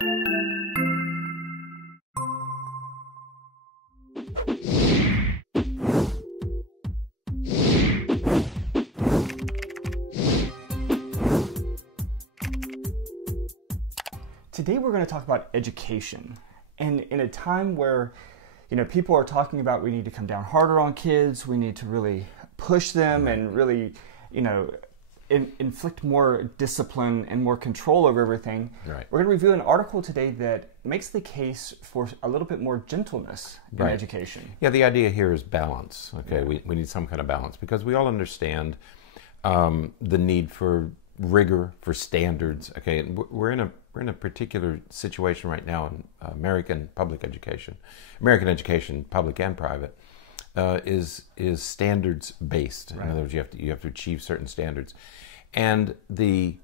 Today we're going to talk about education, and in a time where people are talking about we need to come down harder on kids, we need to really push them and really inflict more discipline and more control over everything. Right. We're going to review an article today that makes the case for a little bit more gentleness in education. Yeah, the idea here is balance. Okay, we need some kind of balance because we all understand the need for rigor, for standards. Okay, and we're in a particular situation right now in American public education. American education, public and private, is standards based. Right. In other words, you have to achieve certain standards, and the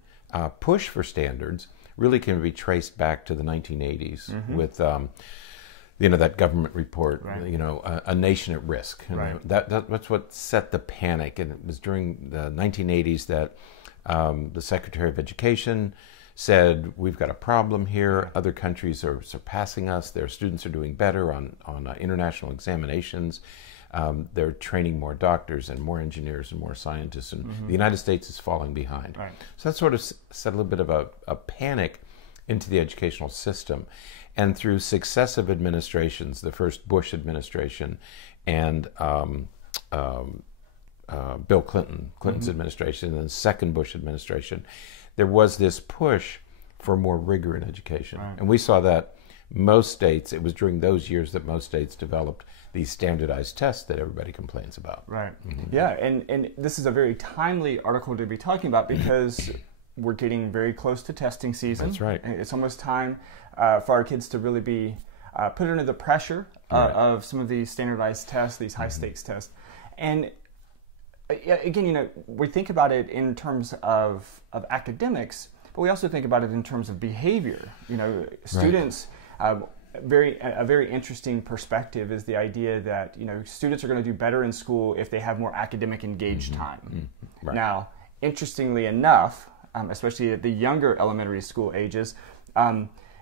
push for standards really can be traced back to the 1980s with that government report. Right. A nation at risk. Right. That's what set the panic, and it was during the 1980s that the Secretary of Education said, we've got a problem here. Other countries are surpassing us. Their students are doing better on international examinations. They're training more doctors and more engineers and more scientists, and the United States is falling behind. Right. So that sort of set a little bit of a panic into the educational system. And through successive administrations, the first Bush administration and Bill Clinton's administration, and the second Bush administration, there was this push for more rigor in education. Right. And we saw that most states, it was during those years that most states developed these standardized tests that everybody complains about. Right. Yeah, and this is a very timely article to be talking about because we're getting very close to testing season. That's right. It's almost time for our kids to really be put under the pressure of some of these standardized tests, these high-stakes tests. And again, we think about it in terms of academics, but we also think about it in terms of behavior. Students, a very interesting perspective is the idea that, students are going to do better in school if they have more academic engaged time. Right. Now, interestingly enough, especially at the younger elementary school ages,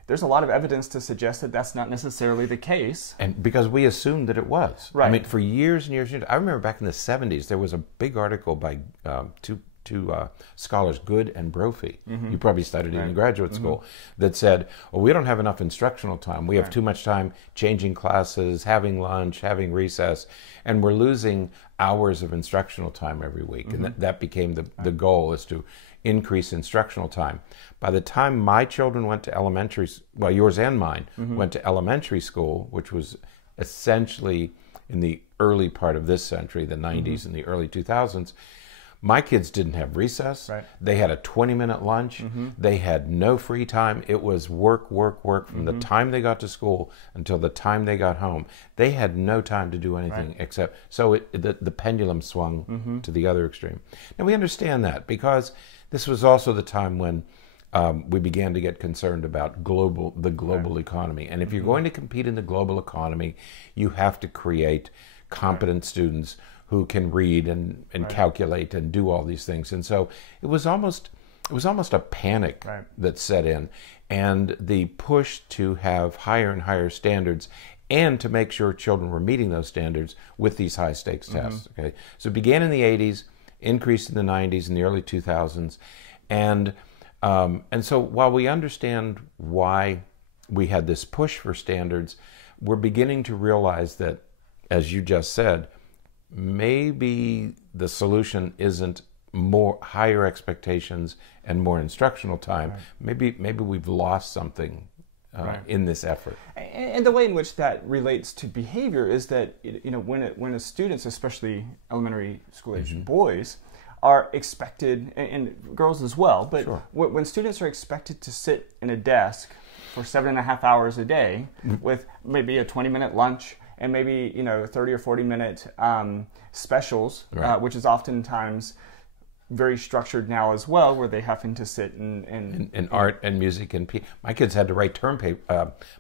there's a lot of evidence to suggest that that's not necessarily the case. And because we assumed that it was. Right. I mean, for years and years and years. I remember back in the 70s, there was a big article by two scholars, Good and Brophy. You probably studied it in graduate school, that said, well, we don't have enough instructional time. We have too much time changing classes, having lunch, having recess, and we're losing hours of instructional time every week. And that became the goal, is to increase instructional time. By the time my children went to elementary, well, yours and mine, went to elementary school, which was essentially in the early part of this century, the 90s and the early 2000s, my kids didn't have recess. Right. They had a 20-minute lunch. They had no free time. It was work, work, work from the time they got to school until the time they got home. They had no time to do anything except, so the pendulum swung to the other extreme. Now we understand that because this was also the time when we began to get concerned about the global economy. And if you're going to compete in the global economy, you have to create competent students who can read and calculate and do all these things. And so it was almost a panic that set in, and the push to have higher and higher standards and to make sure children were meeting those standards with these high stakes tests. Okay, so it began in the 80s, increased in the 90s and the early 2000s, and so while we understand why we had this push for standards, we're beginning to realize that, as you just said, maybe the solution isn't more higher expectations and more instructional time. Maybe we've lost something in this effort. And the way in which that relates to behavior is that when a students, especially elementary school age boys, are expected, and girls as well, but when students are expected to sit in a desk for 7.5 hours a day with maybe a 20-minute lunch and maybe 30 or 40-minute specials, which is oftentimes very structured now as well, where they happen to sit in art and music and PE. My kids had to write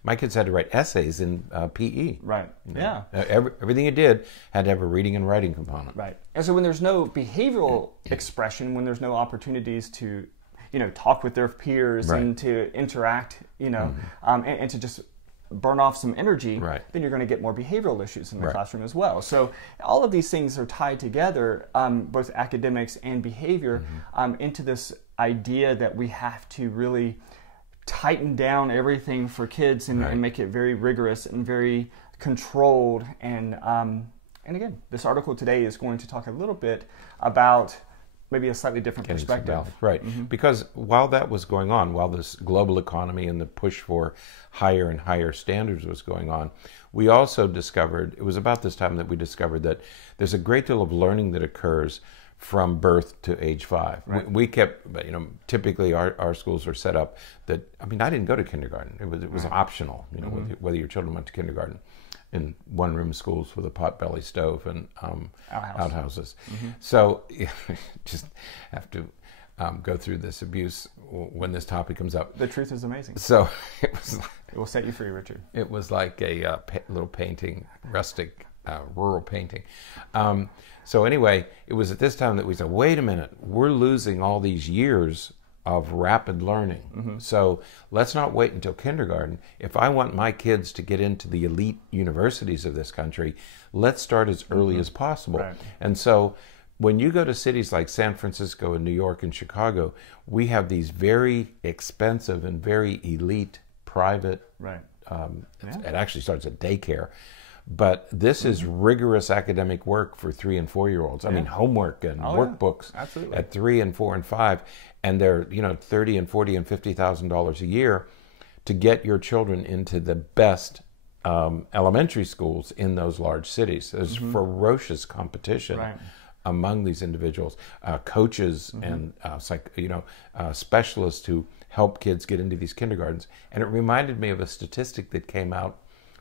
my kids had to write essays in PE. Right. Yeah. Everything you did had to have a reading and writing component. Right. And so when there's no behavioral expression, when there's no opportunities to talk with their peers Right. and to interact, and to just burn off some energy, Right. then you're going to get more behavioral issues in the Right. classroom as well. So all of these things are tied together, both academics and behavior, into this idea that we have to really tighten down everything for kids and make it very rigorous and very controlled. And again, this article today is going to talk a little bit about maybe a slightly different perspective. Right. Because while that was going on, while this global economy and the push for higher and higher standards was going on, we also discovered, it was about this time that we discovered that there's a great deal of learning that occurs from birth to age 5. Right. We kept, typically our schools were set up that, I didn't go to kindergarten. It was optional, whether your children went to kindergarten. In one-room schools with a potbelly stove and outhouses. So just have to go through this abuse when this topic comes up. The truth is amazing. So it will set you free, Richard. It was like a little painting, rustic, rural painting. So anyway, it was at this time that we said, wait a minute, we're losing all these years of rapid learning. So let's not wait until kindergarten. If I want my kids to get into the elite universities of this country, let's start as early as possible. Right. And so when you go to cities like San Francisco and New York and Chicago, we have these very expensive and very elite private, it actually starts at daycare. But this is rigorous academic work for 3 and 4 year olds. Homework and workbooks at 3 and 4 and 5, and they're $30 and $40 and $50,000 a year to get your children into the best elementary schools in those large cities. There's ferocious competition among these individuals, coaches and specialists who help kids get into these kindergartens. And it reminded me of a statistic that came out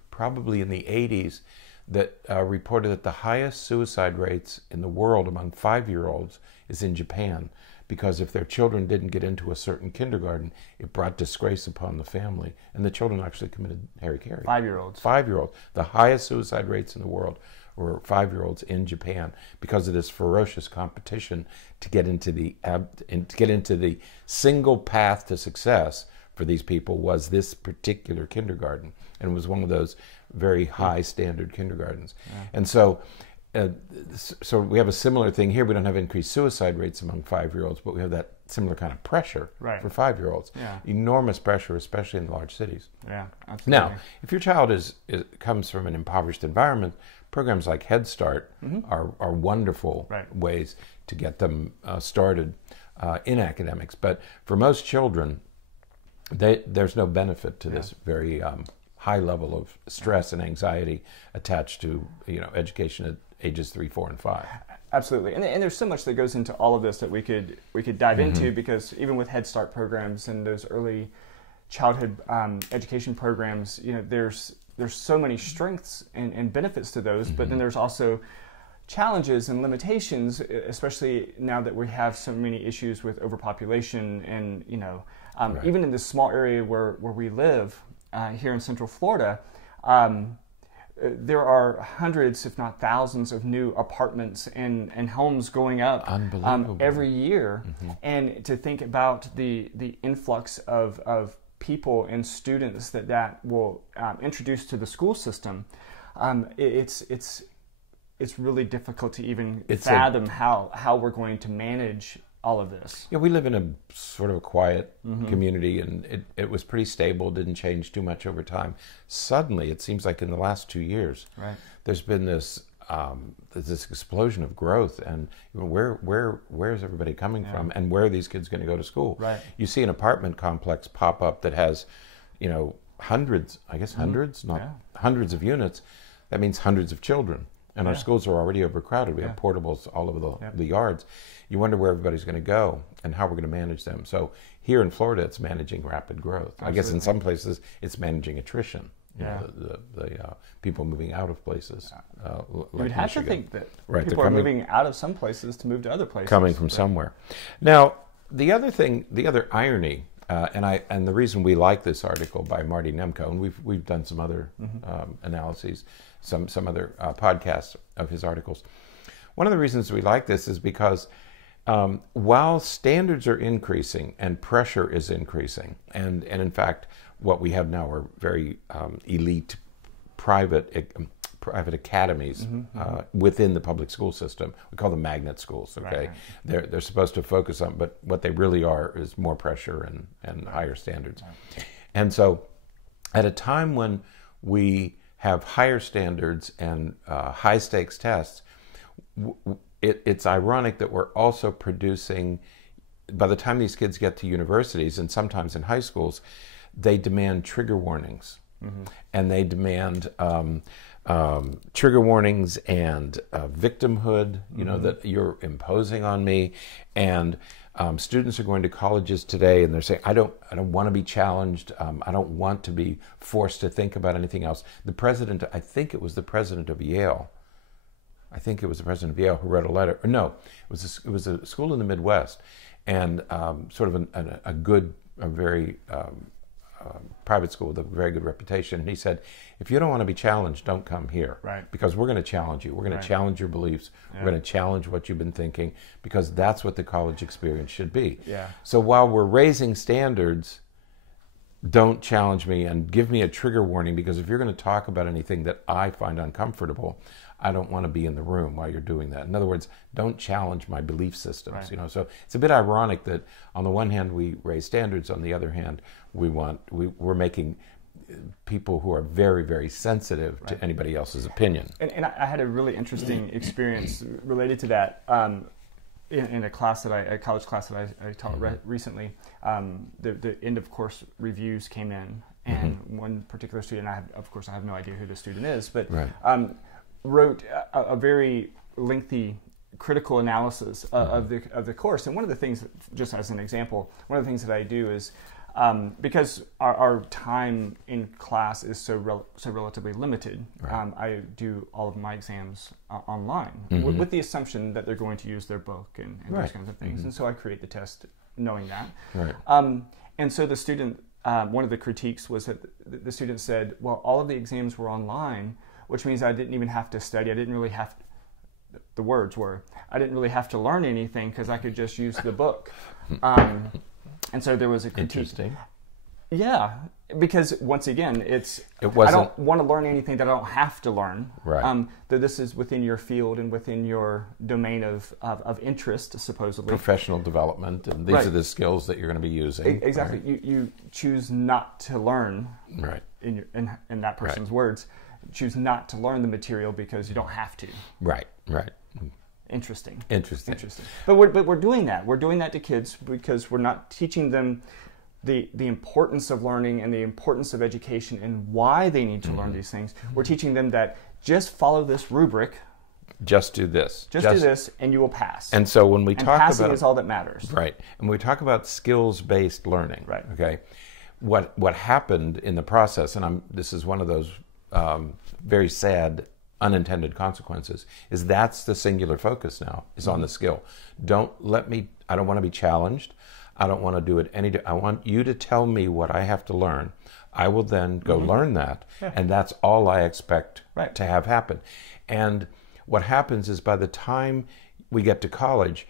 probably in the 80s that reported that the highest suicide rates in the world among 5-year-olds is in Japan, because if their children didn't get into a certain kindergarten, it brought disgrace upon the family, and the children actually committed harikari. 5-year-olds. 5-year-olds. The highest suicide rates in the world were 5-year-olds in Japan because of this ferocious competition to get into the single path to success for these people was this particular kindergarten, and it was one of those very high standard kindergartens. And so we have a similar thing here. We don't have increased suicide rates among 5-year-olds, but we have that similar kind of pressure for 5-year-olds. Enormous pressure, especially in the large cities. Absolutely. Now, if your child comes from an impoverished environment, programs like Head Start are wonderful ways to get them started in academics. But for most children, there's no benefit to this very high level of stress and anxiety attached to education at ages 3, 4, and 5. Absolutely, and there's so much that goes into all of this that we could dive into, because even with Head Start programs and those early childhood education programs, there's so many strengths and benefits to those, but then there's also challenges and limitations, especially now that we have so many issues with overpopulation and even in this small area where we live here in Central Florida, there are hundreds, if not thousands, of new apartments and homes going up every year. And to think about the influx of people and students that will introduce to the school system, it's really difficult to even fathom how we're going to manage all of this. Yeah, we live in a sort of a quiet community, and it was pretty stable, didn't change too much over time. Suddenly, it seems like in the last 2 years, there's been this explosion of growth, and where is everybody coming from, and where are these kids going to go to school? You see an apartment complex pop up that has, hundreds, hundreds of units. That means hundreds of children. And our schools are already overcrowded. We have portables all over the yards. You wonder where everybody's going to go and how we're going to manage them. So here in Florida, it's managing rapid growth. I guess in some places, it's managing attrition. The people moving out of places. You'd have to think that people are moving out of some places to move to other places. Coming from somewhere. Now, the other irony, and the reason we like this article by Marty Nemko, and we've done some other analyses, some other podcasts of his articles. One of the reasons we like this is because while standards are increasing and pressure is increasing, and in fact, what we have now are very elite private academies within the public school system. We call them magnet schools. Okay, right. They're supposed to focus on, but what they really are is more pressure and higher standards. Right. And so, at a time when we have higher standards and high stakes tests, it's ironic that we're also producing, by the time these kids get to universities and sometimes in high schools, they demand trigger warnings. And they demand trigger warnings and victimhood, you know, that you're imposing on me. And students are going to colleges today and they're saying, I don't want to be challenged. I don't want to be forced to think about anything else. The president, I think it was the president of Yale. I think it was the president of Yale who wrote a letter. Or no, it was a school in the Midwest, and sort of a very private school with a very good reputation. And he said, if you don't want to be challenged, don't come here. Right. Because we're going to challenge you. We're going to challenge your beliefs. Yeah. We're going to challenge what you've been thinking, because that's what the college experience should be. Yeah. So while we're raising standards, don't challenge me and give me a trigger warning, because if you're going to talk about anything that I find uncomfortable, I don't want to be in the room while you're doing that. In other words, don't challenge my belief systems. Right. You know, so it's a bit ironic that on the one hand we raise standards, on the other hand we're making people who are very, very sensitive to anybody else's opinion. And I had a really interesting experience related to that. In a class a college class that I taught recently, the end of course reviews came in, and one particular student, I have no idea who the student is, but wrote a very lengthy critical analysis of the course. And one of the things, just as an example, one of the things that I do is, because our time in class is so relatively limited, I do all of my exams online with the assumption that they're going to use their book and those kinds of things. And so I create the test knowing that. And so the student, one of the critiques was that the student said, well, all of the exams were online, which means I didn't even have to study. I didn't really have to, the words were, I didn't really have to learn anything because I could just use the book. And so there was a critique. Interesting. Yeah, because once again, I don't want to learn anything that I don't have to learn. Right. That this is within your field and within your domain of interest, supposedly. Professional development, and these are the skills that you're going to be using. Exactly. Right. You choose not to learn. Right. In that person's words, choose not to learn the material because you don't have to. Right. Right. Interesting. But we're doing that. We're doing that to kids because we're not teaching them the importance of learning and the importance of education and why they need to learn these things. We're teaching them that just follow this rubric. Just do this. Just do this, and you will pass. And so when we talk about passing is all that matters. Right. And when we talk about skills-based learning. Right. Okay. What happened in the process, and this is one of those very sad unintended consequences, is that's the singular focus now, is on the skill. I don't want to be challenged. I don't want to do it I want you to tell me what I have to learn. I will then go learn that, and that's all I expect to have happen. And what happens is by the time we get to college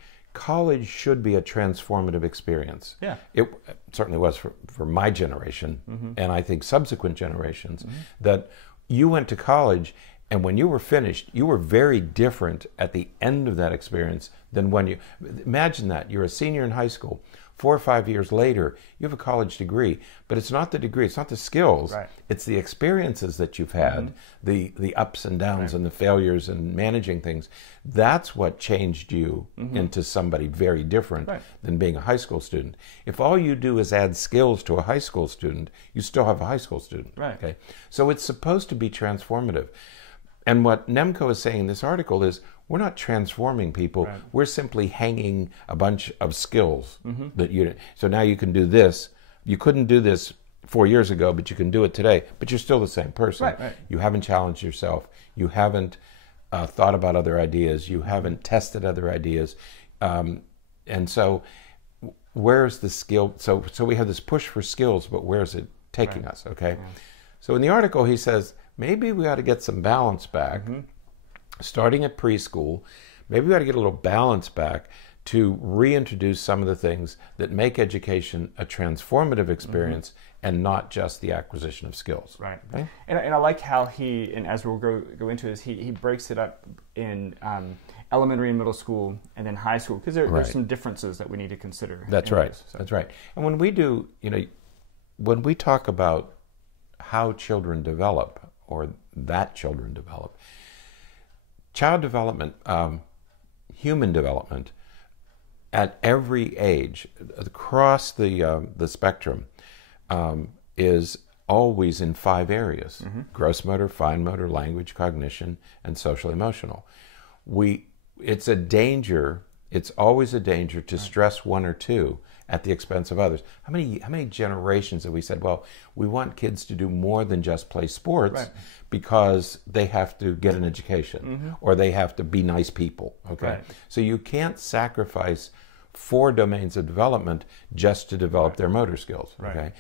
should be a transformative experience. Yeah. It certainly was for my generation, and I think subsequent generations, that you went to college, and when you were finished, you were very different at the end of that experience than when you... Imagine that. You're a senior in high school. 4 or 5 years later, you have a college degree. But it's not the degree, it's not the skills. Right. It's the experiences that you've had, the ups and downs and the failures and managing things. That's what changed you into somebody very different than being a high school student. If all you do is add skills to a high school student, you still have a high school student. Right. Okay? So it's supposed to be transformative. And what Nemco is saying in this article is, we're not transforming people. Right. We're simply hanging a bunch of skills that so now you can do this. You couldn't do this 4 years ago, but you can do it today. But you're still the same person. Right. You haven't challenged yourself. You haven't thought about other ideas. You haven't tested other ideas. And so where's the skill? So we have this push for skills, but where's it taking us? Okay. Yeah. So in the article, he says, maybe we ought to get some balance back, starting at preschool. Maybe we ought to get a little balance back to reintroduce some of the things that make education a transformative experience and not just the acquisition of skills. Right. Okay? And I like how he, and as we'll go into this, he breaks it up in elementary and middle school and then high school, because there's some differences that we need to consider. That's right. That's right. And when we do, when we talk about how children develop, or that children develop, child development, human development, at every age, across the spectrum, is always in 5 areas: gross motor, fine motor, language, cognition, and social emotional. It's a danger. It's always a danger to stress one or two at the expense of others. How many generations have we said, well, we want kids to do more than just play sports because they have to get an education or they have to be nice people, okay? So you can't sacrifice 4 domains of development just to develop their motor skills, okay?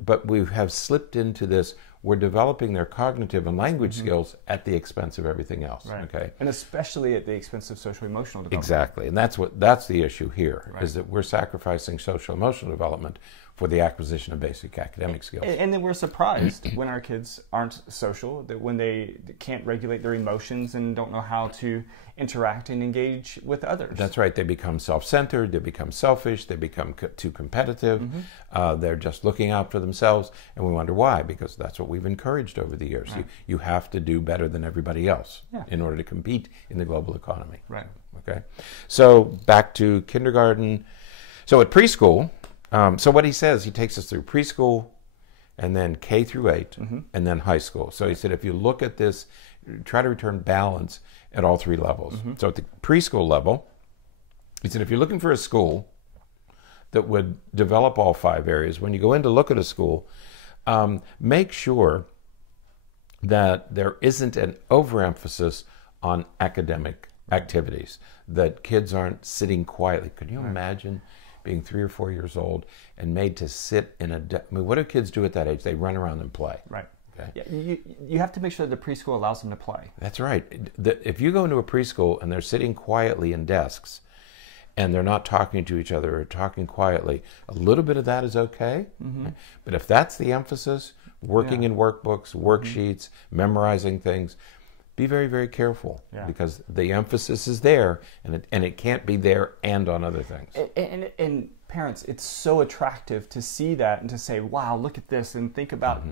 But we have slipped into this, we're developing their cognitive and language skills at the expense of everything else, okay? And especially at the expense of social emotional development. Exactly, and that's the issue here, is that we're sacrificing social emotional development for the acquisition of basic academic skills. And then we're surprised when our kids aren't social, that when they can't regulate their emotions and don't know how to interact and engage with others. That's right. They become self-centered, they become selfish, they become too competitive, they're just looking out for themselves, and we wonder why, because that's what we've encouraged over the years. You have to do better than everybody else in order to compete in the global economy. Right. Okay. So back to kindergarten. So at preschool, so what he says, he takes us through preschool and then K through 8 and then high school. So he said, if you look at this, try to return balance at all 3 levels. So at the preschool level, he said, if you're looking for a school that would develop all 5 areas, when you go in to look at a school, make sure that there isn't an overemphasis on academic activities, that kids aren't sitting quietly. Could you imagine being 3 or 4 years old and made to sit in what do kids do at that age? They run around and play. Right. Okay. Yeah, you have to make sure that the preschool allows them to play. That's right. If you go into a preschool and they're sitting quietly in desks and they're not talking to each other or talking quietly, a little bit of that is okay. But if that's the emphasis, working in workbooks, worksheets, memorizing things, be very, very careful, because the emphasis is there, and it can't be there and on other things. And parents, it's so attractive to see that and to say, wow, look at this, and think about,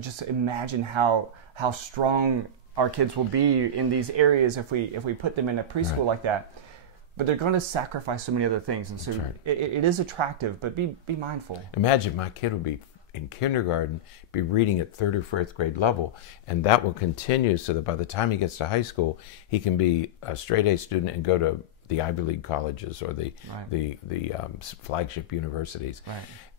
just imagine how strong our kids will be in these areas if we put them in a preschool like that. But they're going to sacrifice so many other things, and so it is attractive, but be mindful. Imagine my kid would be in kindergarten, be reading at 3rd or 4th grade level, and that will continue so that by the time he gets to high school, he can be a straight A student and go to the Ivy League colleges or the flagship universities.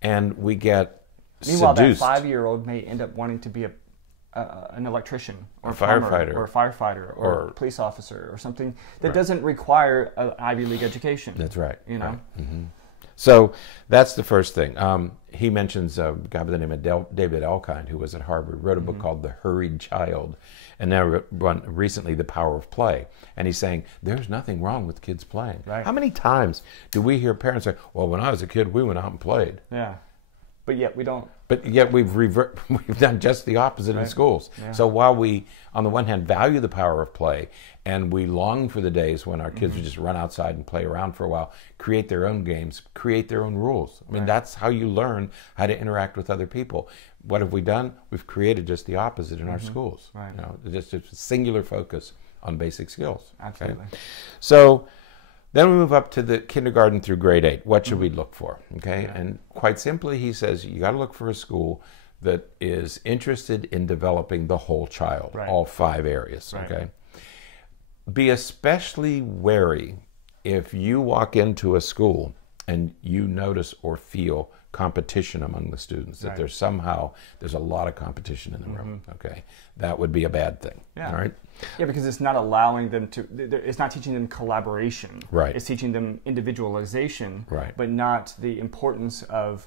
And we get Meanwhile, seduced. That 5-year-old may end up wanting to be an electrician or a firefighter or a firefighter or a police officer or something that doesn't require an Ivy League education. That's right. You know. So that's the first thing. He mentions a guy by the name of David Elkind, who was at Harvard, wrote a book called The Hurried Child, and now recently The Power of Play. And he's saying there's nothing wrong with kids playing. How many times do we hear parents say, well, when I was a kid, we went out and played. Yeah. But yet we don't. But yet we've done just the opposite in schools. So while we, on the one hand, value the power of play, and we long for the days when our kids would just run outside and play around for a while, create their own games, create their own rules. I mean, that's how you learn how to interact with other people. What have we done? We've created just the opposite in our schools. You know, just a singular focus on basic skills. Absolutely. Okay? So then we move up to the kindergarten through grade 8. What should we look for? Okay, and quite simply, he says you got to look for a school that is interested in developing the whole child, all 5 areas. Okay, be especially wary if you walk into a school and you notice or feel competition among the students, that there's a lot of competition in the room. Okay, that would be a bad thing. All right. Yeah, because it's not allowing them to, it's not teaching them collaboration. It's teaching them individualization, but not the importance of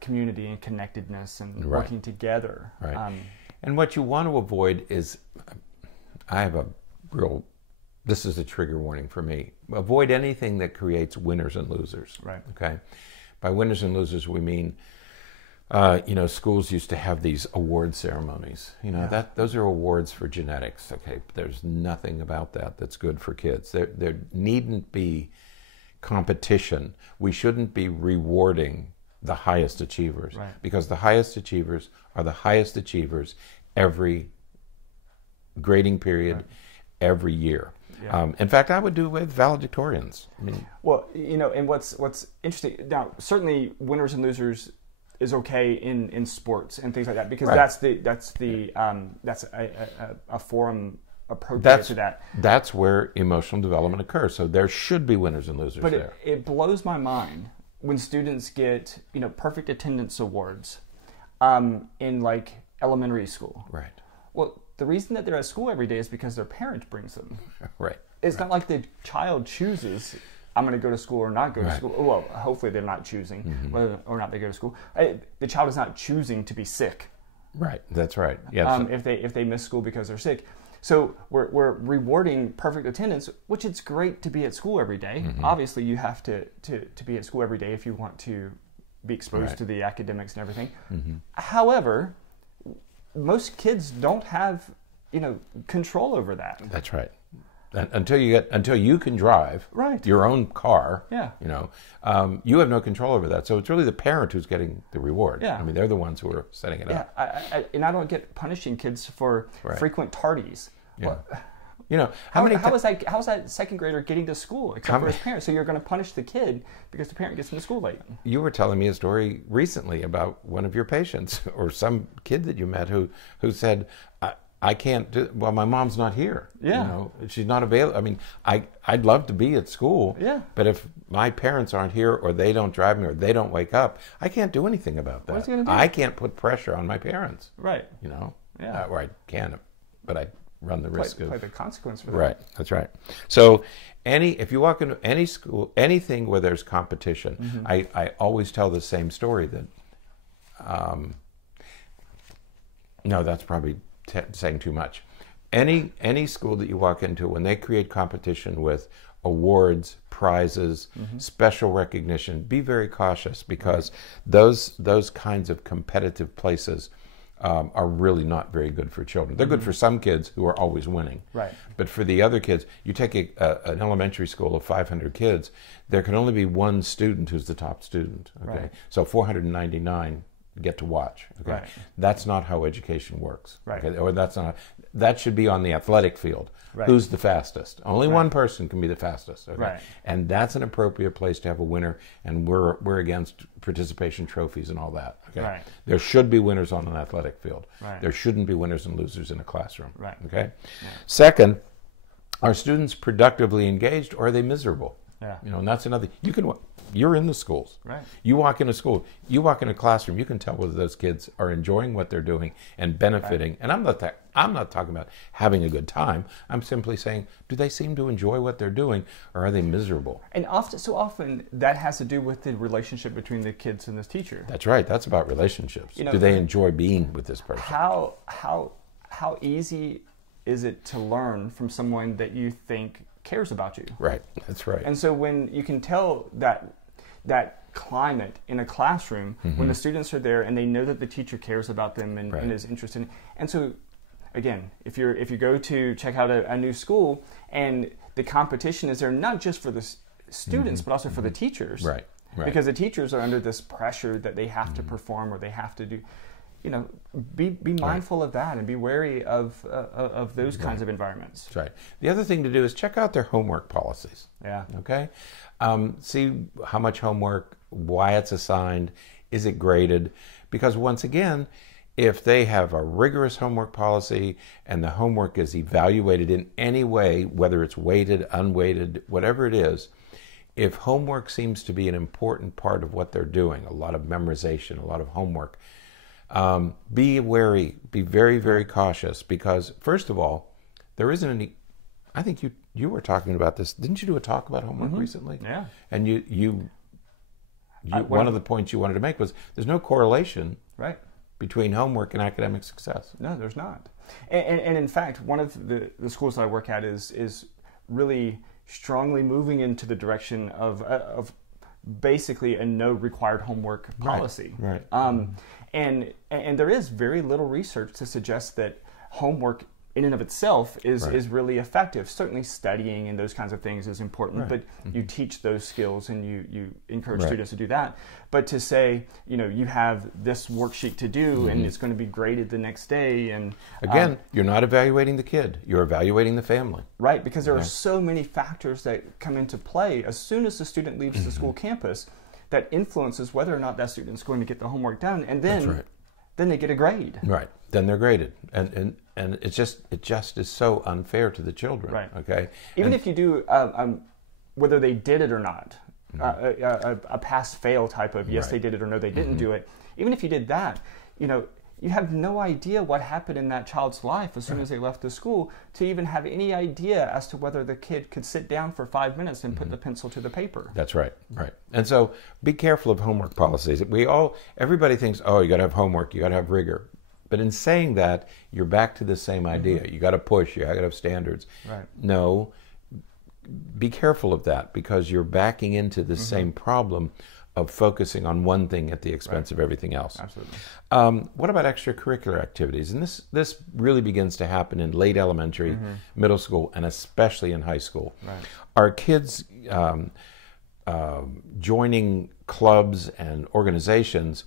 community and connectedness and working together. And what you want to avoid is, I have a real this is a trigger warning for me. Avoid anything that creates winners and losers. Right. Okay. By winners and losers, we mean, schools used to have these award ceremonies. Those are awards for genetics. Okay. There's nothing about that that's good for kids. There needn't be competition. We shouldn't be rewarding the highest achievers, because the highest achievers are the highest achievers every grading period, every year. Yeah. In fact, I would do it with valedictorians. And what's interesting now, certainly winners and losers is okay in sports and things like that, because that's a forum appropriate to that. That's where emotional development occurs. So there should be winners and losers there. But it blows my mind when students get perfect attendance awards in like elementary school. Right. Well, the reason that they're at school every day is because their parent brings them. Right. It's not like the child chooses, I'm going to go to school or not go to school. Well, hopefully they're not choosing whether or not they go to school. The child is not choosing to be sick. Right. That's right. Yeah. If they miss school because they're sick. So we're rewarding perfect attendance, which it's great to be at school every day. Obviously, you have to be at school every day if you want to be exposed to the academics and everything. However, most kids don't have control over that. That's right. Until you can drive your own car, you have no control over that. So it's really the parent who's getting the reward. Yeah. I mean, they're the ones who are setting it up. And I don't get punishing kids for frequent tardies. Yeah. Well, how is that second grader getting to school except for his parents? So you're going to punish the kid because the parent gets into school late. You were telling me a story recently about one of your patients or some kid that you met who said, I can't do, well, my mom's not here. Yeah. She's not available. I mean, I'd love to be at school. Yeah. But if my parents aren't here or they don't drive me or they don't wake up, I can't do anything about that. What's he gonna do? I can't put pressure on my parents. Right. Yeah. Or I can, but I run the risk of... Play the consequence for that. Right. That's right. So if you walk into any school, anything where there's competition, I always tell the same story that, no, that's probably saying too much. Any school that you walk into, when they create competition with awards, prizes, special recognition, be very cautious, because those kinds of competitive places are really not very good for children. They're good for some kids who are always winning. Right. But for the other kids, you take an elementary school of 500 kids, there can only be one student who's the top student. Okay. Right. So 499 get to watch. Okay. Right. That's not how education works. Right. Okay? Or that should be on the athletic field. Right. Who's the fastest? Only one person can be the fastest. Okay? Right. And that's an appropriate place to have a winner, and we're against participation trophies and all that. Okay. Right. There should be winners on an athletic field. Right. There shouldn't be winners and losers in a classroom. Right. Okay. Yeah. Second, are students productively engaged, or are they miserable? Yeah. And that's another. You're in the schools. Right. You walk into school, you walk in a classroom, you can tell whether those kids are enjoying what they're doing and benefiting. Right. And I'm not talking about having a good time. I'm simply saying, do they seem to enjoy what they're doing, or are they miserable? And often that has to do with the relationship between the kids and this teacher. That's right. That's about relationships. Do they enjoy being with this person? How easy is it to learn from someone that you think cares about you? Right. That's right. And so when you can tell that climate in a classroom, when the students are there and they know that the teacher cares about them and is interested in, and so again, if you go to check out a new school and the competition is there not just for the students but also for the teachers, right? Because the teachers are under this pressure that they have to perform or they have to do. Be mindful of that and be wary of those kinds of environments. That's right. The other thing to do is check out their homework policies. Yeah. Okay. See how much homework, why it's assigned, is it graded? Because once again, if they have a rigorous homework policy and the homework is evaluated in any way, whether it's weighted, unweighted, whatever it is, if homework seems to be an important part of what they're doing, a lot of memorization, a lot of homework, be wary, be very, very cautious, because first of all, there isn't any, I think you were talking about this. Didn't you do a talk about homework recently? Yeah. And you one of the points you wanted to make was there's no correlation between homework and academic success. No, there's not. And in fact, one of the schools that I work at is really strongly moving into the direction of basically a no required homework policy. Right. And there is very little research to suggest that homework in and of itself is really effective. Certainly studying and those kinds of things is important, but you teach those skills and you encourage students to do that. But to say, you have this worksheet to do and it's going to be graded the next day. And again, you're not evaluating the kid, you're evaluating the family. Right, because there are so many factors that come into play as soon as the student leaves the school campus that influences whether or not that student's going to get the homework done. And then, then they get a grade. Right. Then they're graded. And it just is so unfair to the children. Right. Okay. Even if you do, whether they did it or not, a pass-fail type of yes, they did it or no, they didn't do it. Even if you did that, you have no idea what happened in that child's life as soon as they left the school to even have any idea as to whether the kid could sit down for 5 minutes and put the pencil to the paper. That's right. Right. And so be careful of homework policies. Everybody thinks, oh, you got to have homework, you got to have rigor. But in saying that, you're back to the same idea. You got to push, you got to have standards. Right. No, be careful of that because you're backing into the same problem of focusing on one thing at the expense of everything else. Absolutely. What about extracurricular activities? And this really begins to happen in late elementary, middle school, and especially in high school. Right. Are kids joining clubs and organizations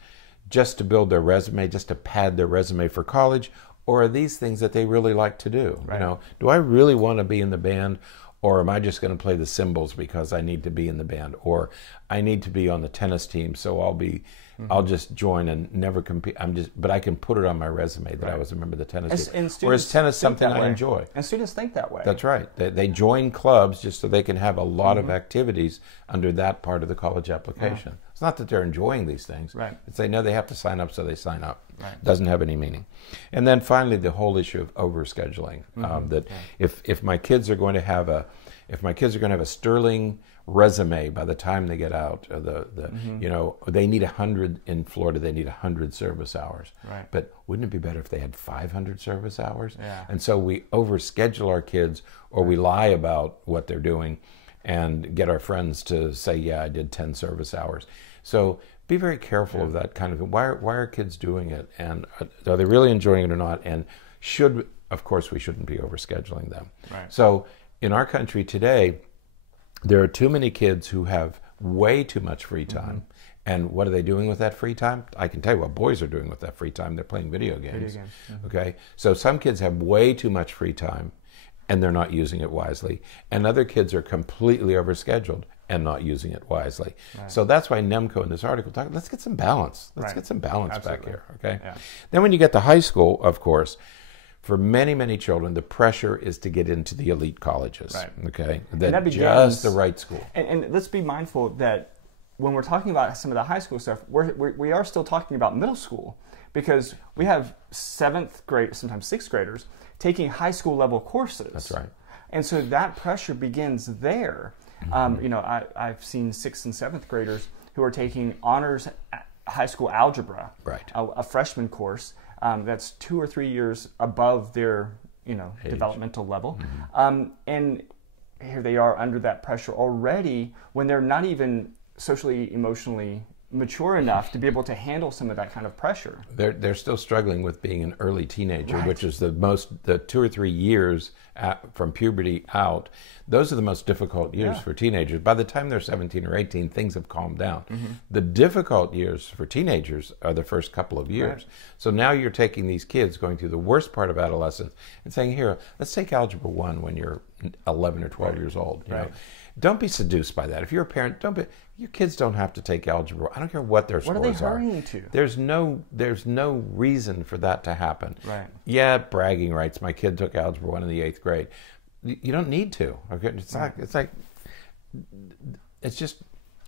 just to build their resume, just to pad their resume for college, or are these things that they really like to do? Right. Do I really want to be in the band, or am I just going to play the cymbals because I need to be in the band, or I need to be on the tennis team, so I'll just join and never compete. But I can put it on my resume that I was a member of the tennis team. Or is tennis something I enjoy? And students think that way. That's right. They join clubs just so they can have a lot of activities under that part of the college application. It's not that they're enjoying these things. Right. It's they know they have to sign up, so they sign up. Right. Doesn't have any meaning. And then finally, the whole issue of overscheduling. That if my kids are going to have a sterling resume by the time they get out, they need 100 in Florida. They need 100 service hours. Right. But wouldn't it be better if they had 500 service hours? Yeah. And so we overschedule our kids, or we lie about what they're doing, and get our friends to say, "Yeah, I did 10 service hours." So be very careful of that kind of thing. Why are kids doing it, and are they really enjoying it or not? And of course, we shouldn't be overscheduling them. Right. So in our country today, there are too many kids who have way too much free time. And what are they doing with that free time? I can tell you what boys are doing with that free time. They're playing video games. Okay, so some kids have way too much free time, and they're not using it wisely. And other kids are completely overscheduled and not using it wisely. Right. So that's why NEMCO in this article talks, let's get some balance. Let's get some balance back here, okay? Yeah. Then when you get to high school, of course, for many, many children, the pressure is to get into the elite colleges, okay? That begins, just the right school. And let's be mindful that when we're talking about some of the high school stuff, we are still talking about middle school, because we have 7th grade, sometimes 6th graders, taking high school level courses. That's right. And so that pressure begins there. I've seen 6th and 7th graders who are taking honors high school algebra, a freshman course that's 2 or 3 years above their developmental level. And here they are under that pressure already when they're not even socially, emotionally mature enough to be able to handle some of that kind of pressure. They're still struggling with being an early teenager, which is the 2 or 3 years from puberty out. Those are the most difficult years for teenagers. By the time they're 17 or 18, things have calmed down. The difficult years for teenagers are the first couple of years. So now you're taking these kids going through the worst part of adolescence and saying, here, let's take Algebra 1 when you're 11 or 12 years old. You know? Don't be seduced by that. If you're a parent, your kids don't have to take algebra. I don't care what their scores are. What are they hurrying to? There's no reason for that to happen. Right. Yeah, bragging rights. My kid took algebra 1 in the 8th grade. You don't need to. Okay,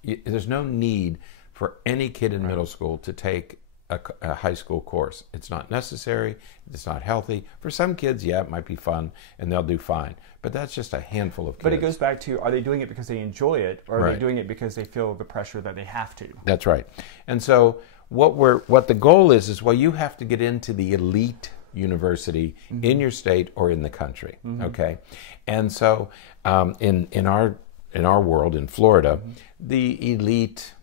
there's no need for any kid in middle school to take a high school course. It's not necessary. It's not healthy. For some kids, it might be fun, and they'll do fine. But that's just a handful of kids. But it goes back to, are they doing it because they enjoy it, or are they doing it because they feel the pressure that they have to? That's right. And so what the goal is, well, you have to get into the elite university in your state or in the country. Okay, and so in our world in Florida, the elite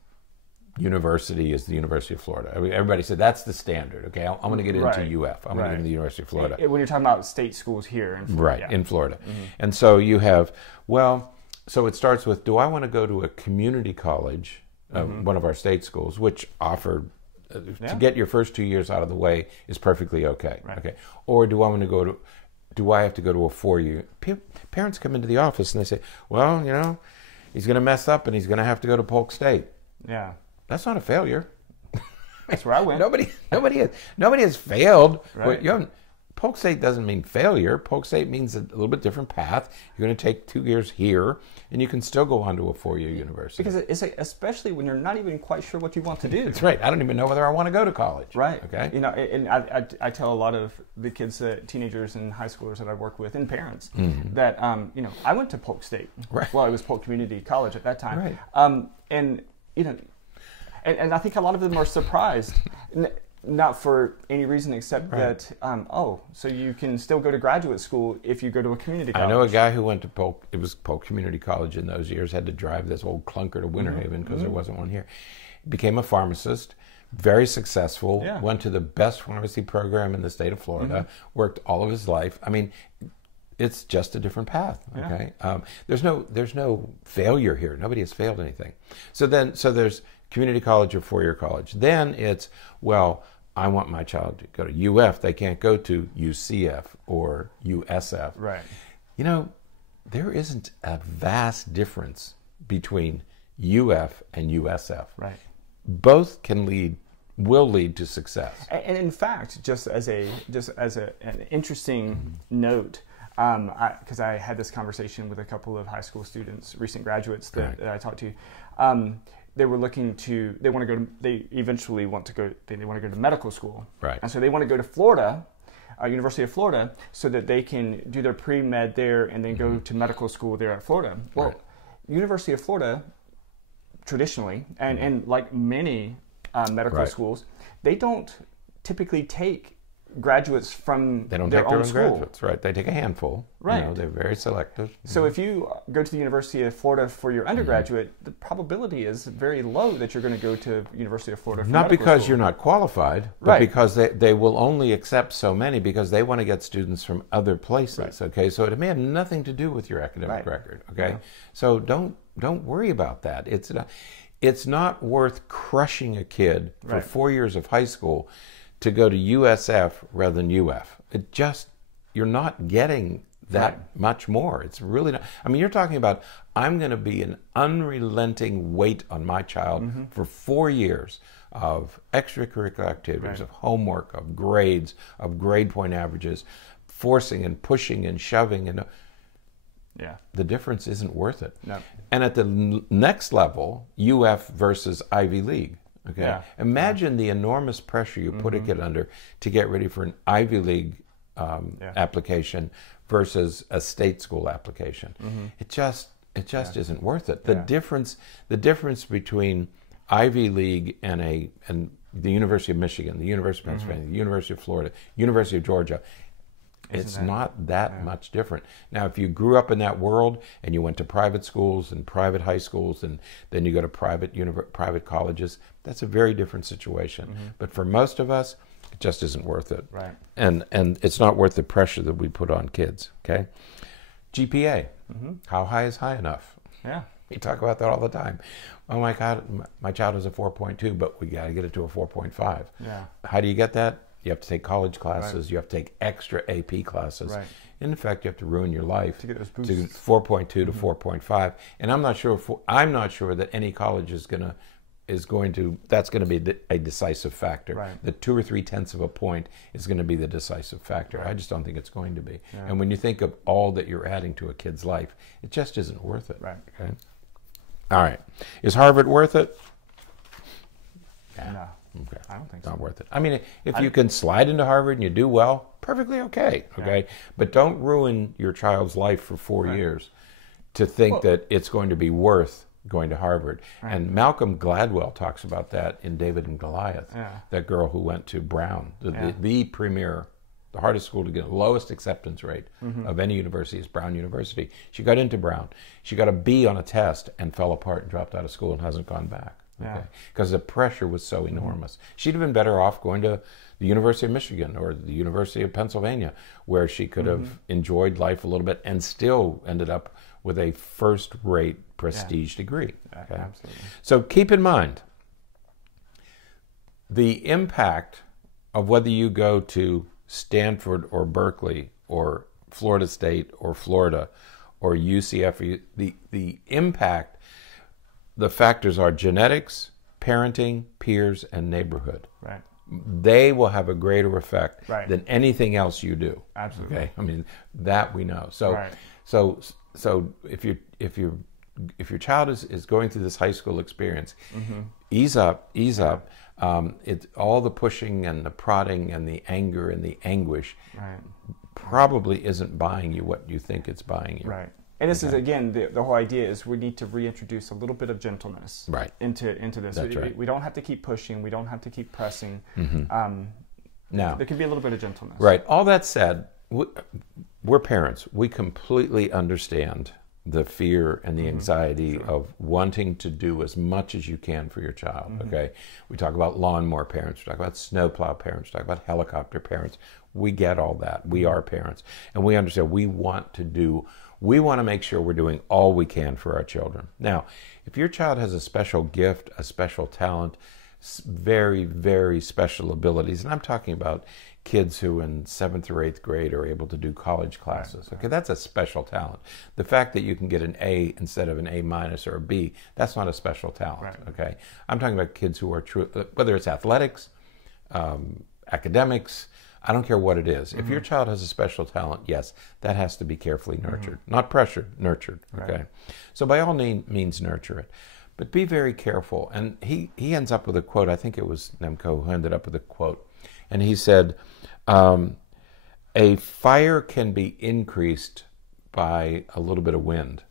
university is the University of Florida. Everybody said that's the standard. Okay, I'm going to get into UF. I'm going to get into the University of Florida. When you're talking about state schools here in Florida. In Florida. And so you have, so it starts with, do I want to go to a community college, one of our state schools, which offered to get your first 2 years out of the way is perfectly okay. Okay, or do I have to go to a 4-year? Parents come into the office and they say, well, he's going to mess up and he's going to have to go to Polk State. Yeah. That's not a failure. That's where I went. Nobody has failed. Right. Polk State doesn't mean failure. Polk State means a little bit different path. You're going to take 2 years here, and you can still go on to a 4-year university. Because it's like, especially when you're not even quite sure what you want to do. That's right. I don't even know whether I want to go to college. Right. Okay. And I tell a lot of the kids, teenagers and high schoolers that I work with, and parents, that I went to Polk State. Right. Well, it was Polk Community College at that time. Right. And I think a lot of them are surprised, not for any reason except that, so you can still go to graduate school if you go to a community college. I know a guy who went to Polk, it was Polk Community College in those years, had to drive this old clunker to Winter Haven because there wasn't one here. Became a pharmacist, very successful, went to the best pharmacy program in the state of Florida, worked all of his life. I mean, it's just a different path. Okay, there's no failure here. Nobody has failed anything. So there's community college or 4-year college. Then it's, well, I want my child to go to UF. They can't go to UCF or USF. Right. There isn't a vast difference between UF and USF. Right. Both will lead to success. And in fact, just as an interesting note, because I had this conversation with a couple of high school students, recent graduates that I talked to. They eventually want to go to medical school. Right. And so they want to go to Florida, University of Florida, so that they can do their pre-med there and then go to medical school there at Florida. Well, University of Florida, traditionally, and like many medical schools, they don't typically take graduates from they don't their take their own own school. Graduates, right? They take a handful. Right. They're very selective. So if you go to the University of Florida for your undergraduate, the probability is very low that you're going to go to University of Florida for not medical because school. you're not qualified, but because they will only accept so many because they want to get students from other places. Okay, so it may have nothing to do with your academic record. Okay, so don't worry about that. It's not worth crushing a kid for 4 years of high school to go to USF rather than UF. You're not getting that much more. It's really not. I mean, you're talking about, I'm going to be an unrelenting weight on my child for 4 years of extracurricular activities, of homework, of grades, of grade point averages, forcing and pushing and shoving. And the difference isn't worth it. No. And at the next level, UF versus Ivy League. Okay. Yeah. Imagine the enormous pressure you put a kid under to get ready for an Ivy League application versus a state school application. It just isn't worth it. The difference between Ivy League and the University of Michigan, the University of Pennsylvania, the University of Florida, University of Georgia, it's not that much different. Now, if you grew up in that world and you went to private schools and private high schools and then you go to private colleges, that's a very different situation. But for most of us, it just isn't worth it. Right. And it's not worth the pressure that we put on kids. Okay. GPA. How high is high enough? Yeah. We talk about that all the time. Oh my God, my child is a 4.2, but we got to get it to a 4.5. Yeah. How do you get that? You have to take college classes. You have to take extra AP classes. Right. In effect, you have to ruin your life to get those boosts. To 4.2 to 4.5. And I'm not sure that any college is going to that's going to be a decisive factor. Right. The 2 or 3 tenths of a point is going to be the decisive factor. Right. I just don't think it's going to be. Yeah. And when you think of all that you're adding to a kid's life, it just isn't worth it. Right. Okay. All right. Is Harvard worth it? No. Okay. I don't think so. Not worth it. I mean, if you can slide into Harvard and you do well, perfectly okay. Okay. Yeah. But don't ruin your child's life for 4 years to think that it's going to be worth going to Harvard. Right. And Malcolm Gladwell talks about that in David and Goliath. Yeah. That girl who went to Brown, the premier the hardest school to get, the lowest acceptance rate of any university is Brown University. She got into Brown. She got a B on a test and fell apart and dropped out of school and hasn't gone back. Okay, because the pressure was so enormous. She'd have been better off going to the University of Michigan or the University of Pennsylvania, where she could have enjoyed life a little bit and still ended up with a first-rate prestige degree. Okay? Absolutely. So keep in mind, the impact of whether you go to Stanford or Berkeley or Florida State or Florida or UCF, the impact, the factors are genetics, parenting, peers, and neighborhood. Right. They will have a greater effect right. than anything else you do. Absolutely. Okay, I mean that we know. So, right. so if your child is going through this high school experience, ease up. It's all the pushing and the prodding and the anger and the anguish. Right. Probably isn't buying you what you think it's buying you. Right. And this is, again, the whole idea is we need to reintroduce a little bit of gentleness into this. That's right. We don't have to keep pushing. We don't have to keep pressing. Now, there can be a little bit of gentleness. Right. All that said, we're parents. We completely understand the fear and the anxiety of wanting to do as much as you can for your child. Okay. We talk about lawnmower parents. We talk about snowplow parents. We talk about helicopter parents. We get all that. We are parents. And we understand we want to make sure we're doing all we can for our children. Now, if your child has a special gift, a special talent, very, very special abilities, and I'm talking about kids who in 7th or 8th grade are able to do college classes. Okay, that's a special talent. The fact that you can get an A instead of an A- or a B, that's not a special talent. Okay, I'm talking about kids who are true, whether it's athletics, academics, I don't care what it is. If your child has a special talent, yes, that has to be carefully nurtured. Not pressured, nurtured. Okay, so by all means nurture it. But be very careful. And he ends up with a quote. I think it was Nemco who ended up with a quote. And he said, a fire can be increased by a little bit of wind,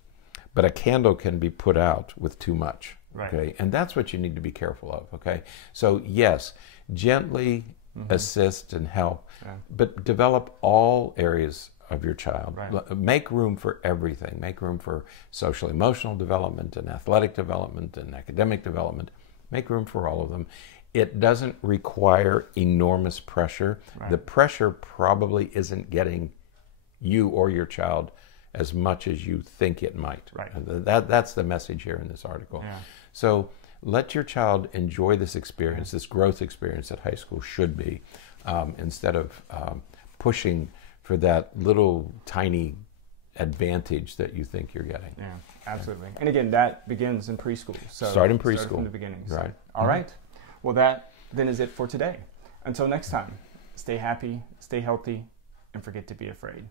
but a candle can be put out with too much. Okay, and that's what you need to be careful of. Okay, so yes, gently assist and help, but develop all areas of your child. Make room for everything. Make room for social emotional development and athletic development and academic development. Make room for all of them. It doesn't require enormous pressure. The pressure probably isn't getting you or your child as much as you think it might. That's the message here in this article. So let your child enjoy this experience, this growth experience that high school should be, instead of pushing for that little tiny advantage that you think you're getting. Yeah, absolutely. And again, that begins in preschool. So start in preschool. Start from the beginning. So. Right. All right. Well, that then is it for today. Until next time, stay happy, stay healthy, and forget to be afraid.